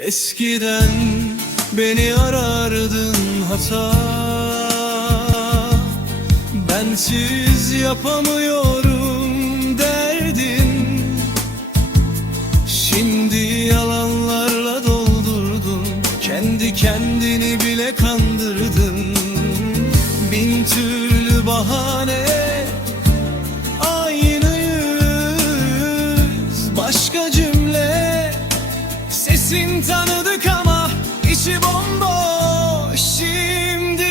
Eskiden beni arardın hata. Bensiz yapamıyorum Sesin tanıdık ama içi bomboş şimdi.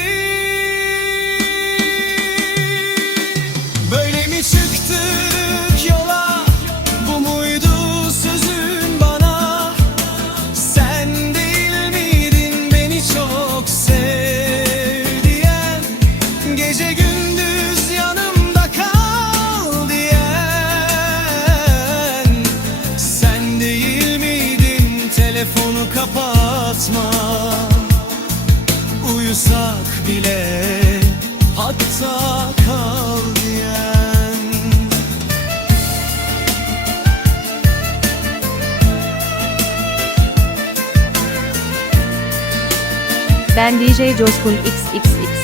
Böyle mi çıktık yola? Bu muydu sözün bana? Sen değil miydin beni çok sev diyen Gece gündüz kapatma Uyusak bile hatta kal diyen Ben DJ Coşkun XXX.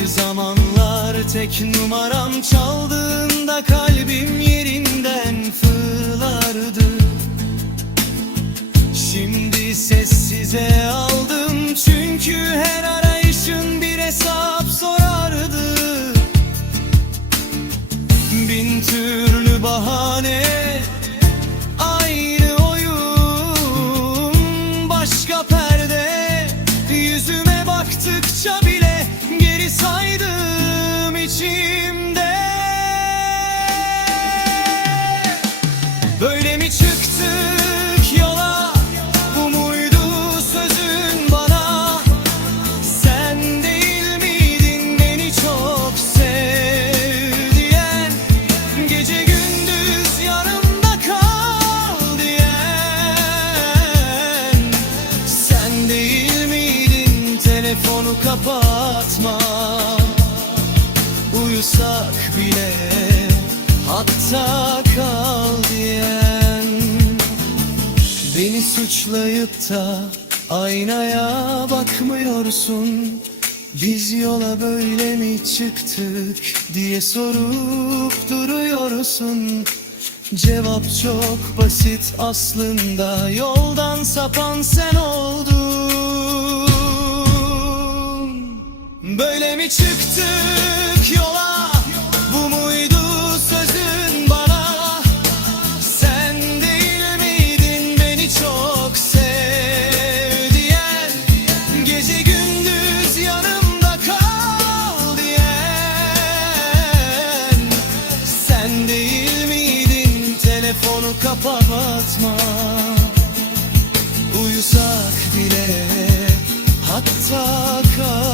Bir zamanlar tek numaram çaldığında kalbim yerinden fırlardı. Şimdi sessize kapatma. Uyusak bile hatta kal diyen. Beni suçlayıp da aynaya bakmıyorsun. Biz yola böyle mi çıktık diye sorup duruyorsun. Cevap çok basit aslında. Yoldan sapan sen oldun Böyle mi çıktık yola? Bu muydu sözün bana? Sen değil miydin beni çok sev diyen Gece gündüz yanımda kal diyen. Sen değil miydin telefonu kapatma? Uyusak bile hatta kal